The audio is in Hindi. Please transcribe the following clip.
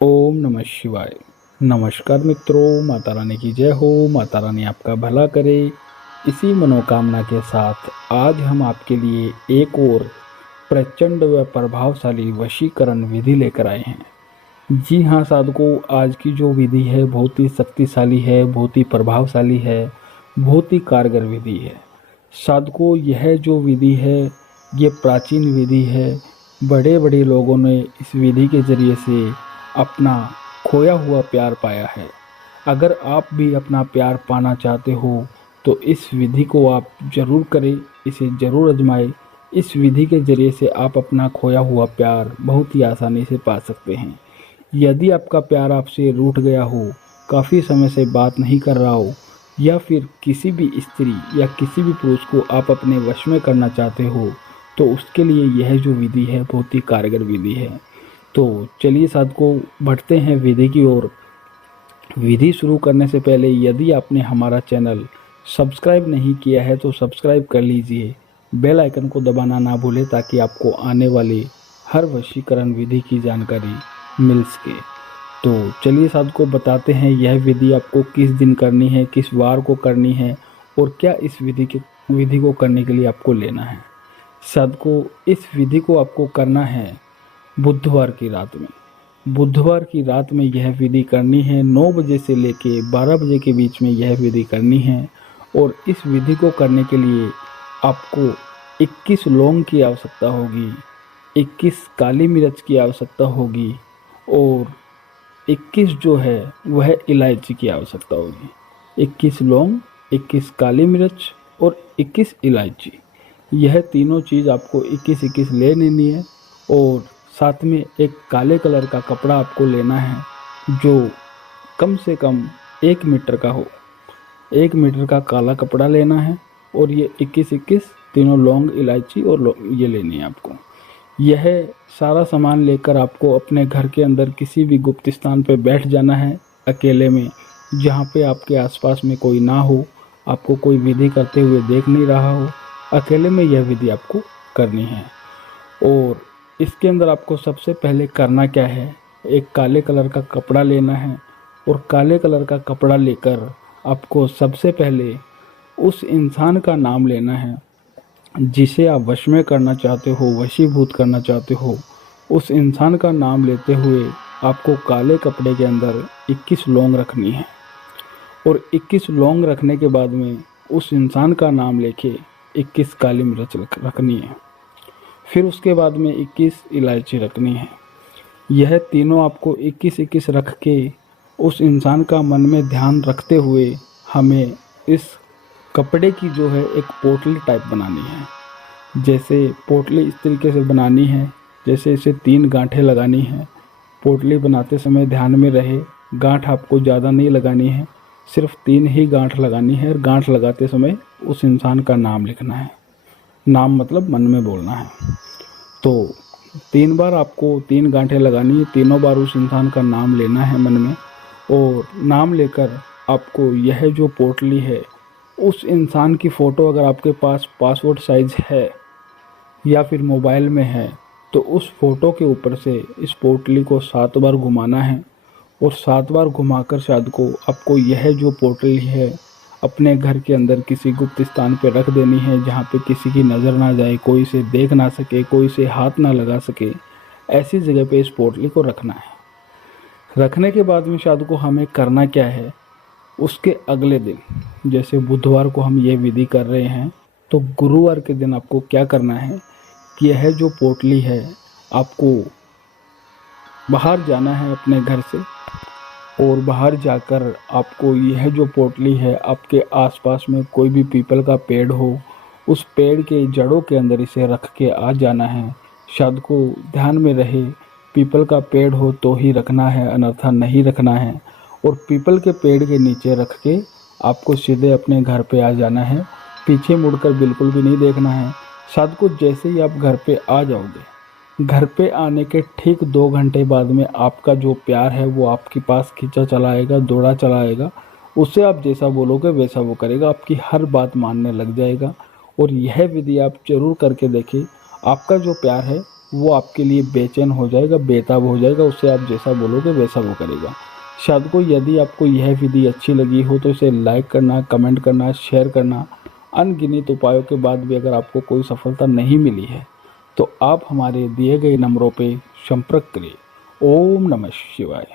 ओम नमः शिवाय। नमस्कार मित्रों, माता रानी की जय हो। माता रानी आपका भला करे, इसी मनोकामना के साथ आज हम आपके लिए एक और प्रचंड व प्रभावशाली वशीकरण विधि लेकर आए हैं। जी हाँ साधकों, आज की जो विधि है बहुत ही शक्तिशाली है, बहुत ही प्रभावशाली है, बहुत ही कारगर विधि है। साधकों, यह जो विधि है ये प्राचीन विधि है। बड़े बड़े लोगों ने इस विधि के जरिए से अपना खोया हुआ प्यार पाया है। अगर आप भी अपना प्यार पाना चाहते हो तो इस विधि को आप जरूर करें, इसे जरूर आजमाएं। इस विधि के जरिए से आप अपना खोया हुआ प्यार बहुत ही आसानी से पा सकते हैं। यदि आपका प्यार आपसे रूठ गया हो, काफ़ी समय से बात नहीं कर रहा हो, या फिर किसी भी स्त्री या किसी भी पुरुष को आप अपने वश में करना चाहते हो, तो उसके लिए यह जो विधि है बहुत ही कारगर विधि है। तो चलिए साधकों, बढ़ते हैं विधि की ओर। विधि शुरू करने से पहले यदि आपने हमारा चैनल सब्सक्राइब नहीं किया है तो सब्सक्राइब कर लीजिए। बेल आइकन को दबाना ना भूलें ताकि आपको आने वाली हर वशीकरण विधि की जानकारी मिल सके। तो चलिए साधकों, बताते हैं यह विधि आपको किस दिन करनी है, किस वार को करनी है, और क्या इस विधि को करने के लिए आपको लेना है। साधकों, इस विधि को आपको करना है बुधवार की रात में। बुधवार की रात में यह विधि करनी है। 9 बजे से लेके 12 बजे के बीच में यह विधि करनी है। और इस विधि को करने के लिए आपको 21 लौंग की आवश्यकता होगी, 21 काली मिर्च की आवश्यकता होगी, और 21 जो है वह इलायची की आवश्यकता होगी। 21 लौंग, 21 काली मिर्च और 21 इलायची, यह तीनों चीज़ आपको 21-21 ले लेनी है। और साथ में एक काले कलर का कपड़ा आपको लेना है जो कम से कम 1 मीटर का हो। 1 मीटर का काला कपड़ा लेना है और ये 21-21 तीनों लौंग, इलायची और ये लेनी है आपको। यह सारा सामान लेकर आपको अपने घर के अंदर किसी भी गुप्त स्थान पर बैठ जाना है अकेले में, जहाँ पे आपके आसपास में कोई ना हो, आपको कोई विधि करते हुए देख नहीं रहा हो। अकेले में यह विधि आपको करनी है। और इसके अंदर आपको सबसे पहले करना क्या है, एक काले कलर का कपड़ा लेना है। और काले कलर का कपड़ा लेकर आपको सबसे पहले उस इंसान का नाम लेना है जिसे आप वश में करना चाहते हो, वशीभूत करना चाहते हो। उस इंसान का नाम लेते हुए आपको काले कपड़े के अंदर 21 लौंग रखनी है। और 21 लौंग रखने के बाद में उस इंसान का नाम लेके 21 काली मिर्च रखनी है। फिर उसके बाद में 21 इलायची रखनी है। यह तीनों आपको 21-21 रख के उस इंसान का मन में ध्यान रखते हुए हमें इस कपड़े की जो है एक पोटली टाइप बनानी है। जैसे पोटली इस तरीके से बनानी है, जैसे इसे 3 गांठें लगानी है। पोटली बनाते समय ध्यान में रहे, गांठ आपको ज़्यादा नहीं लगानी है, सिर्फ 3 ही गांठ लगानी है। और गांठ लगाते समय उस इंसान का नाम लिखना है। नाम मतलब मन में बोलना है। तो 3 बार आपको 3 गांठें लगानी है, तीनों बार उस इंसान का नाम लेना है मन में। और नाम लेकर आपको यह जो पोटली है, उस इंसान की फ़ोटो अगर आपके पास पासपोर्ट साइज़ है या फिर मोबाइल में है तो उस फोटो के ऊपर से इस पोटली को 7 बार घुमाना है। और 7 बार घुमाकर शायद को आपको यह जो पोटली है अपने घर के अंदर किसी गुप्त स्थान पर रख देनी है, जहाँ पे किसी की नज़र ना जाए, कोई इसे देख ना सके, कोई इसे हाथ ना लगा सके। ऐसी जगह पे इस पोटली को रखना है। रखने के बाद में शायद को हमें करना क्या है, उसके अगले दिन, जैसे बुधवार को हम ये विधि कर रहे हैं, तो गुरुवार के दिन आपको क्या करना है कि यह जो पोटली है आपको बाहर जाना है अपने घर से। और बाहर जाकर आपको यह जो पोटली है, आपके आसपास में कोई भी पीपल का पेड़ हो, उस पेड़ के जड़ों के अंदर इसे रख के आ जाना है। शायद को ध्यान में रहे, पीपल का पेड़ हो तो ही रखना है, अन्यथा नहीं रखना है। और पीपल के पेड़ के नीचे रख के आपको सीधे अपने घर पे आ जाना है। पीछे मुड़कर बिल्कुल भी नहीं देखना है। शायद को जैसे ही आप घर पे आ जाओगे, घर पे आने के ठीक 2 घंटे बाद में आपका जो प्यार है वो आपके पास खींचा चला आएगा, दौड़ा चला आएगा। उससे आप जैसा बोलोगे वैसा वो करेगा, आपकी हर बात मानने लग जाएगा। और यह विधि आप जरूर करके देखें, आपका जो प्यार है वो आपके लिए बेचैन हो जाएगा, बेताब हो जाएगा, उससे आप जैसा बोलोगे वैसा वो करेगा। शायद को यदि आपको यह विधि अच्छी लगी हो तो इसे लाइक करना, कमेंट करना, शेयर करना। अनगिनत उपायों के बाद भी अगर आपको कोई सफलता नहीं मिली है तो आप हमारे दिए गए नंबरों पे संपर्क करें। ओम नमः शिवाय।